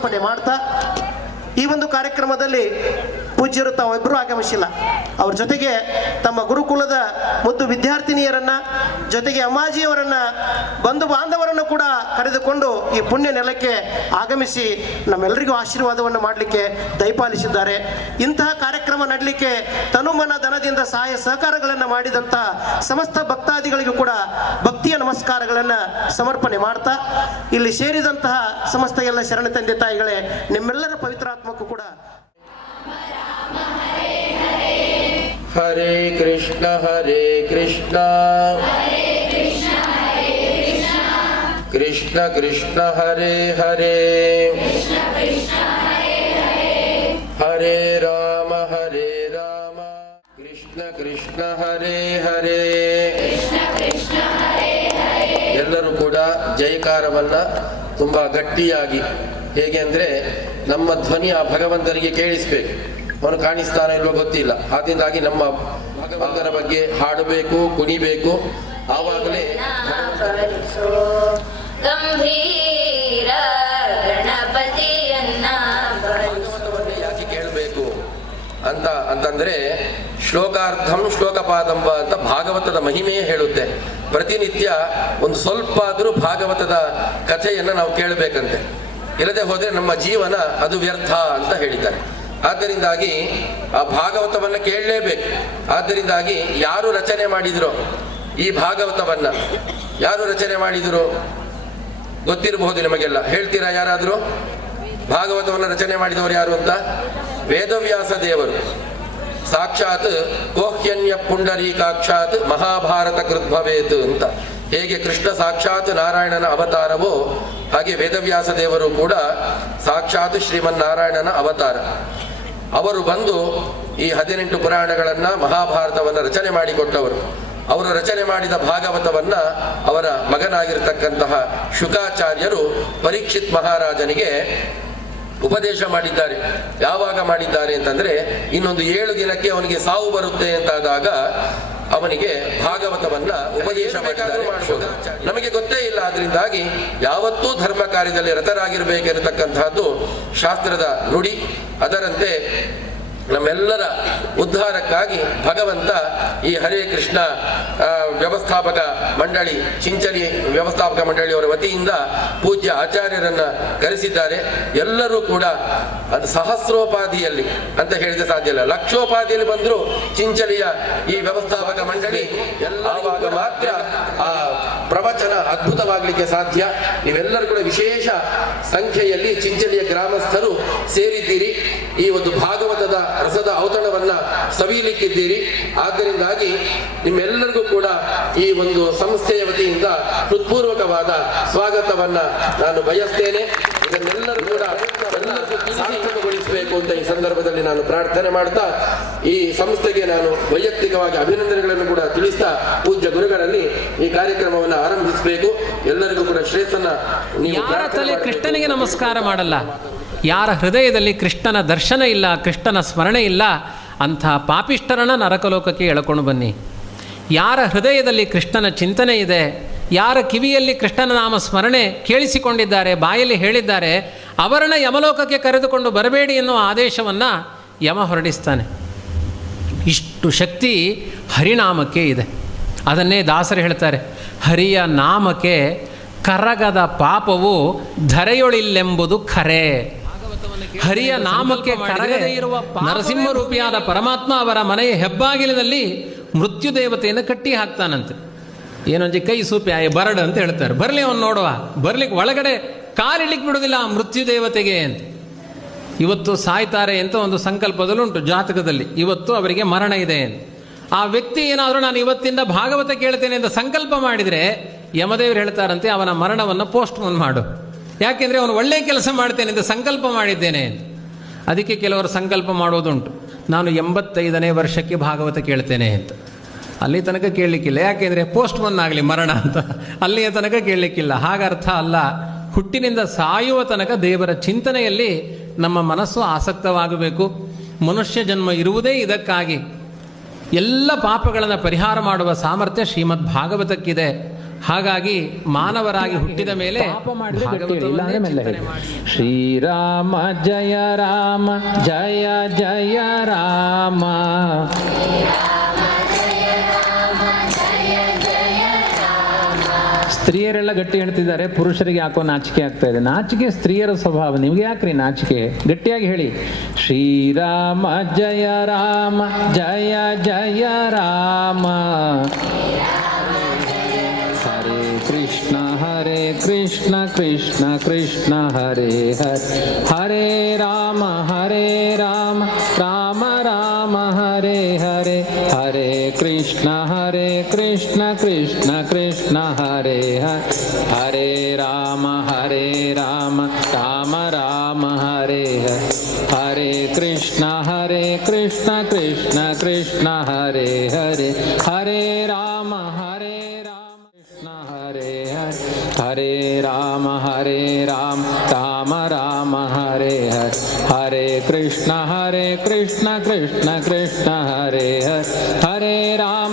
ಸಮರ್ಪಣೆ ಮಾಡ್ತಾ ಈ ಒಂದು ಕಾರ್ಯಕ್ರಮದಲ್ಲಿ ಪೂಜ್ಯರು ತಾವಿಬ್ಬರೂ ಆಗಮಿಸಿಲ್ಲ. ಅವ್ರ ಜೊತೆಗೆ ತಮ್ಮ ಗುರುಕುಲದ ಮುದ್ದು ವಿದ್ಯಾರ್ಥಿನಿಯರನ್ನ, ಜೊತೆಗೆ ಅಮ್ಮಾಜಿಯವರನ್ನ, ಬಂಧು ಬಾಂಧವರನ್ನು ಕೂಡ ಕರೆದುಕೊಂಡು ಈ ಪುಣ್ಯ ನೆಲಕ್ಕೆ ಆಗಮಿಸಿ ನಮ್ಮೆಲ್ಲರಿಗೂ ಆಶೀರ್ವಾದವನ್ನು ಮಾಡಲಿಕ್ಕೆ ದಯಪಾಲಿಸಿದ್ದಾರೆ. ಇಂತಹ ಕಾರ್ಯಕ್ರಮ ನಡೆಯಲಿಕ್ಕೆ ತನುಮನ ಧನದಿಂದ ಸಹಾಯ ಸಹಕಾರಗಳನ್ನು ಮಾಡಿದಂಥ ಸಮಸ್ತ ಭಕ್ತಾದಿಗಳಿಗೂ ಕೂಡ ಭಕ್ತಿಯ ನಮಸ್ಕಾರಗಳನ್ನು ಸಮರ್ಪಣೆ ಮಾಡ್ತಾ ಇಲ್ಲಿ ಸೇರಿದಂತಹ ಸಮಸ್ತ ಎಲ್ಲ ಶರಣ ತಂದೆ ತಾಯಿಗಳೇ, ನಿಮ್ಮೆಲ್ಲರ ಪವಿತ್ರಾತ್ಮಕ್ಕೂ ಕೂಡ ಹರೇ ಕೃಷ್ಣ ಕೃಷ್ಣ ಕೃಷ್ಣ ಹರೇ ಹರೇ ಹರೇ ರಾಮ ಕೃಷ್ಣ ಕೃಷ್ಣ ಹರೇ ಹರೇ. ಎಲ್ಲರೂ ಕೂಡ ಜಯಕಾರವನ್ನ ತುಂಬಾ ಗಟ್ಟಿಯಾಗಿ, ಹೇಗೆ ಅಂದ್ರೆ ನಮ್ಮ ಧ್ವನಿ ಆ ಭಗವಂತನಿಗೆ ಕೇಳಿಸ್ಬೇಕು. ಅವನು ಕಾಣಿಸ್ತಾನ ಇಲ್ವೋ ಗೊತ್ತಿಲ್ಲ, ಆದ್ದರಿಂದಾಗಿ ನಮ್ಮ ಭಗವಂತನ ಬಗ್ಗೆ ಹಾಡಬೇಕು, ಕುಣಿಬೇಕು. ಆವಾಗಲೇ ಗಂಭೀರ ಗಣಪತಿಯನ್ನ ಭಗವಂತನನ್ನೇ ಯಾಕೆ ಕೇಳಬೇಕು ಅಂತಂದ್ರೆ ಶ್ಲೋಕಾರ್ಥಂ ಶ್ಲೋಕಪಾದಂಬ ಅಂತ ಭಾಗವತದ ಮಹಿಮೆಯೇ ಹೇಳುತ್ತೆ. ಪ್ರತಿನಿತ್ಯ ಒಂದು ಸ್ವಲ್ಪ ಆದರೂ ಭಾಗವತದ ಕಥೆಯನ್ನು ನಾವು ಕೇಳಬೇಕಂತೆ, ಇಲ್ಲದೆ ಹೋದರೆ ನಮ್ಮ ಜೀವನ ಅದು ವ್ಯರ್ಥ ಅಂತ ಹೇಳಿದ್ದಾರೆ. ಆದ್ದರಿಂದಾಗಿ ಆ ಭಾಗವತವನ್ನ ಕೇಳಲೇಬೇಕು. ಆದ್ದರಿಂದಾಗಿ ಯಾರು ರಚನೆ ಮಾಡಿದ್ರು ಈ ಭಾಗವತವನ್ನ, ಯಾರು ರಚನೆ ಮಾಡಿದ್ರು ಗೊತ್ತಿರಬಹುದು ನಿಮಗೆಲ್ಲ. ಹೇಳ್ತೀರಾ ಯಾರಾದರೂ? ಭಾಗವತವನ್ನು ರಚನೆ ಮಾಡಿದವರು ಯಾರು ಅಂತ? ವೇದವ್ಯಾಸ ದೇವರು. ಸಾಕ್ಷಾತ್ ಕೋಹ್ಯನ್ಯ ಪುಂಡರೀಕಾಕ್ಷಾತ್ ಮಹಾಭಾರತ ಕೃದ್ಭವೇತ್ ಅಂತ. ಹೇಗೆ ಕೃಷ್ಣ ಸಾಕ್ಷಾತ್ ನಾರಾಯಣನ ಅವತಾರವೋ ಹಾಗೆ ವೇದವ್ಯಾಸ ದೇವರು ಕೂಡ ಸಾಕ್ಷಾತ್ ಶ್ರೀಮನ್ನಾರಾಯಣನ ಅವತಾರ. ಅವರು ಬಂದು ಈ 18 ಪುರಾಣಗಳನ್ನ, ಮಹಾಭಾರತವನ್ನು ರಚನೆ ಮಾಡಿಕೊಟ್ಟವರು. ಅವರು ರಚನೆ ಮಾಡಿದ ಭಾಗವತವನ್ನ ಅವರ ಮಗನಾಗಿರ್ತಕ್ಕಂತಹ ಶುಕಾಚಾರ್ಯರು ಪರೀಕ್ಷಿತ್ ಮಹಾರಾಜನಿಗೆ ಉಪದೇಶ ಮಾಡಿದ್ದಾರೆ. ಯಾವಾಗ ಮಾಡಿದ್ದಾರೆ ಅಂತಂದ್ರೆ, ಇನ್ನೊಂದು 7 ದಿನಕ್ಕೆ ಅವನಿಗೆ ಸಾವು ಬರುತ್ತೆ ಅಂತಾದಾಗ ಅವನಿಗೆ ಭಾಗವತವನ್ನ ಉಪದೇಶ ಮಾಡಿದ್ದಾರೆ. ನಮಗೆ ಗೊತ್ತೇ ಇಲ್ಲ. ಆದ್ರಿಂದಾಗಿ ಯಾವತ್ತೂ ಧರ್ಮ ಕಾರ್ಯದಲ್ಲಿ ರತರಾಗಿರ್ಬೇಕಿರತಕ್ಕಂತಹದ್ದು ಶಾಸ್ತ್ರದ ನುಡಿ. ಅದರಂತೆ ನಮ್ಮೆಲ್ಲರ ಉದ್ಧಾರಕ್ಕಾಗಿ ಭಗವಂತ ಈ ಹರೇ ಕೃಷ್ಣ ವ್ಯವಸ್ಥಾಪಕ ಮಂಡಳಿ, ಚಿಂಚಲಿ ವ್ಯವಸ್ಥಾಪಕ ಮಂಡಳಿಯವರ ವತಿಯಿಂದ ಪೂಜ್ಯ ಆಚಾರ್ಯರನ್ನ ಕರೆಸಿದ್ದಾರೆ. ಎಲ್ಲರೂ ಕೂಡ ಅದು ಸಹಸ್ರೋಪಾಧಿಯಲ್ಲಿ ಅಂತ ಹೇಳಿದ್ರೆ ಸಾಧ್ಯ ಇಲ್ಲ, ಲಕ್ಷೋಪಾಧಿಯಲ್ಲಿ ಬಂದರೂ ಚಿಂಚಲಿಯ ಈ ವ್ಯವಸ್ಥಾಪಕ ಮಂಡಳಿ ಆವಾಗ ಮಾತ್ರ ಆ ಪ್ರವಚನ ಅದ್ಭುತವಾಗಲಿಕ್ಕೆ ಸಾಧ್ಯ. ನೀವೆಲ್ಲರೂ ಕೂಡ ವಿಶೇಷ ಸಂಖ್ಯೆಯಲ್ಲಿ ಚಿಂಚಲಿಯ ಗ್ರಾಮಸ್ಥರು ಸೇರಿದ್ದೀರಿ. ಈ ಒಂದು ಭಾಗವತದ ರಸದ ಔತಣವನ್ನ ಸವಿಯಲಿಕ್ಕಿದ್ದೀರಿ. ಆದ್ದರಿಂದಾಗಿ ನಿಮ್ಮೆಲ್ಲರಿಗೂ ಕೂಡ ಈ ಒಂದು ಸಂಸ್ಥೆಯ ವತಿಯಿಂದ ಹೃತ್ಪೂರ್ವಕವಾದ ಸ್ವಾಗತವನ್ನ ನಾನು ಬಯಸ್ತೇನೆ. ಇದನ್ನೆಲ್ಲರೂ ಕೂಡ ಸಾರ್ಥಕಗೊಳಿಸಬೇಕು ಅಂತ ಈ ಸಂದರ್ಭದಲ್ಲಿ ನಾನು ಪ್ರಾರ್ಥನೆ ಮಾಡ್ತಾ, ಈ ಸಂಸ್ಥೆಗೆ ನಾನು ವೈಯಕ್ತಿಕವಾಗಿ ಅಭಿನಂದನೆಗಳನ್ನು ಕೂಡ ತಿಳಿಸ್ತಾ ಪೂಜ್ಯ ಗುರುಗಳಲ್ಲಿ ಈ ಕಾರ್ಯಕ್ರಮವನ್ನು ಆರಂಭಿಸಬೇಕು. ಎಲ್ಲರಿಗೂ ಕೂಡ ಶ್ರೇಷ್ಠನ. ಯಾರ ತಲೆ ಕೃಷ್ಣನಿಗೆ ನಮಸ್ಕಾರ ಮಾಡಲ್ಲ, ಯಾರ ಹೃದಯದಲ್ಲಿ ಕೃಷ್ಣನ ದರ್ಶನ ಇಲ್ಲ, ಕೃಷ್ಣನ ಸ್ಮರಣೆ ಇಲ್ಲ, ಅಂಥ ಪಾಪಿಷ್ಠರನ್ನು ನರಕಲೋಕಕ್ಕೆ ಎಳ್ಕೊಂಡು ಬನ್ನಿ. ಯಾರ ಹೃದಯದಲ್ಲಿ ಕೃಷ್ಣನ ಚಿಂತನೆ ಇದೆ, ಯಾರ ಕಿವಿಯಲ್ಲಿ ಕೃಷ್ಣನ ನಾಮ ಸ್ಮರಣೆ ಕೇಳಿಸಿಕೊಂಡಿದ್ದಾರೆ, ಬಾಯಲ್ಲಿ ಹೇಳಿದ್ದಾರೆ, ಅವರನ್ನು ಯಮಲೋಕಕ್ಕೆ ಕರೆದುಕೊಂಡು ಬರಬೇಡಿ ಎನ್ನುವ ಆದೇಶವನ್ನು ಯಮ ಹೊರಡಿಸ್ತಾನೆ. ಇಷ್ಟು ಶಕ್ತಿ ಹರಿನಾಮಕ್ಕೆ ಇದೆ. ಅದನ್ನೇ ದಾಸರು ಹೇಳ್ತಾರೆ, ಹರಿಯ ನಾಮಕ್ಕೆ ಕರಗದ ಪಾಪವು ಧರೆಯೊಳಿಲ್ಲೆಂಬುದು ಖರೆ. ಹರಿಯ ನಾಮಕ್ಕೆ ಕರಗದೇ ಇರುವ ನರಸಿಂಹ ರೂಪಿಯಾದ ಪರಮಾತ್ಮ ಅವರ ಮನೆಯ ಹೆಬ್ಬಾಗಿಲಿನಲ್ಲಿ ಮೃತ್ಯು ದೇವತೆಯನ್ನು ಕಟ್ಟಿ ಹಾಕ್ತಾನಂತೆ. ಏನೊಂದು ಕೈ ಸೂಪಿ ಬರಡು ಅಂತ ಹೇಳ್ತಾರೆ. ಬರಲಿ ಅವನು ನೋಡುವ, ಬರ್ಲಿಕ್ಕೆ ಒಳಗಡೆ ಕಾಲಿಡ್ಲಿಕ್ಕೆ ಬಿಡೋದಿಲ್ಲ ಆ ಮೃತ್ಯು ದೇವತೆಗೆ ಅಂತ. ಇವತ್ತು ಸಾಯ್ತಾರೆ ಅಂತ ಒಂದು ಸಂಕಲ್ಪದಲ್ಲುಂಟು ಜಾತಕದಲ್ಲಿ, ಇವತ್ತು ಅವರಿಗೆ ಮರಣ ಇದೆ ಅಂತ. ಆ ವ್ಯಕ್ತಿ ಏನಾದರೂ ನಾನು ಇವತ್ತಿಂದ ಭಾಗವತ ಕೇಳ್ತೇನೆ ಅಂತ ಸಂಕಲ್ಪ ಮಾಡಿದರೆ ಯಮದೇವರು ಹೇಳ್ತಾರಂತೆ ಅವನ ಮರಣವನ್ನು ಪೋಸ್ಟ್ಪೋನ್ ಮಾಡು, ಯಾಕೆಂದರೆ ಅವನು ಒಳ್ಳೆಯ ಕೆಲಸ ಮಾಡ್ತೇನೆ ಅಂತ ಸಂಕಲ್ಪ ಮಾಡಿದ್ದೇನೆ ಅಂತ. ಅದಕ್ಕೆ ಕೆಲವರು ಸಂಕಲ್ಪ ಮಾಡೋದುಂಟು, ನಾನು 85ನೇ ವರ್ಷಕ್ಕೆ ಭಾಗವತ ಕೇಳ್ತೇನೆ ಅಂತ. ಅಲ್ಲಿ ತನಕ ಕೇಳಲಿಕ್ಕಿಲ್ಲ, ಯಾಕೆಂದರೆ ಪೋಸ್ಟ್ಪೋನ್ ಆಗಲಿ ಮರಣ ಅಂತ, ಅಲ್ಲಿಯ ತನಕ ಕೇಳಲಿಕ್ಕಿಲ್ಲ. ಹಾಗರ್ಥ ಅಲ್ಲ. ಹುಟ್ಟಿನಿಂದ ಸಾಯುವ ತನಕ ದೇವರ ಚಿಂತನೆಯಲ್ಲಿ ನಮ್ಮ ಮನಸ್ಸು ಆಸಕ್ತವಾಗಬೇಕು. ಮನುಷ್ಯ ಜನ್ಮ ಇರುವುದೇ ಇದಕ್ಕಾಗಿ. ಎಲ್ಲ ಪಾಪಗಳನ್ನು ಪರಿಹಾರ ಮಾಡುವ ಸಾಮರ್ಥ್ಯ ಶ್ರೀಮದ್ ಭಾಗವತಕ್ಕಿದೆ. ಹಾಗಾಗಿ ಮಾನವರಾಗಿ ಹುಟ್ಟಿದ ಮೇಲೆ ಭಾಗವತವನ್ನೇ ಚಿಂತನೆ ಮಾಡಿ. ಶ್ರೀರಾಮ ಜಯ ರಾಮ ಜಯ ಜಯ ರಾಮ. ಸ್ತ್ರೀಯರೆಲ್ಲ ಗಟ್ಟಿ ಹೇಳ್ತಿದ್ದಾರೆ, ಪುರುಷರಿಗೆ ಯಾಕೋ ನಾಚಿಕೆ ಆಗ್ತಾ ಇದೆ. ನಾಚಿಕೆ ಸ್ತ್ರೀಯರ ಸ್ವಭಾವ, ನಿಮ್ಗೆ ಯಾಕ್ರಿ ನಾಚಿಕೆ? ಗಟ್ಟಿಯಾಗಿ ಹೇಳಿ, ಶ್ರೀರಾಮ ಜಯ ರಾಮ ಜಯ ಜಯ ರಾಮ. ಹರೇ ಕೃಷ್ಣ ಕೃಷ್ಣ ಕೃಷ್ಣ ಹರೇ ಹರೇ, ಹರೇ ರಾಮ ರಾಮ ರಾಮ ಹರೇ ಹರೇ, ಹರೇ ಕೃಷ್ಣ ಕೃಷ್ಣ ಕೃಷ್ಣ ಹರೇ ಹರೇ, ಹರೇ ರಾಮ ರಾಮ ರಾಮ ಹರೇ ಹರೇ, ಹರೇ ಕೃಷ್ಣ ಕೃಷ್ಣ ಕೃಷ್ಣ ಹರೇ ಹರೇ, ಹರೇ ರಾಮ ಕೃಷ್ಣ ಹರೇ ಹರೇ, ಹರೇ ರಾಮ ರಾಮ ರಾಮ ಹರೇ ಹರೇ, ಹರೇ ಕೃಷ್ಣ ಕೃಷ್ಣ ಕೃಷ್ಣ ಹರೇ ಹರೇ, ಹರೇ ರಾಮ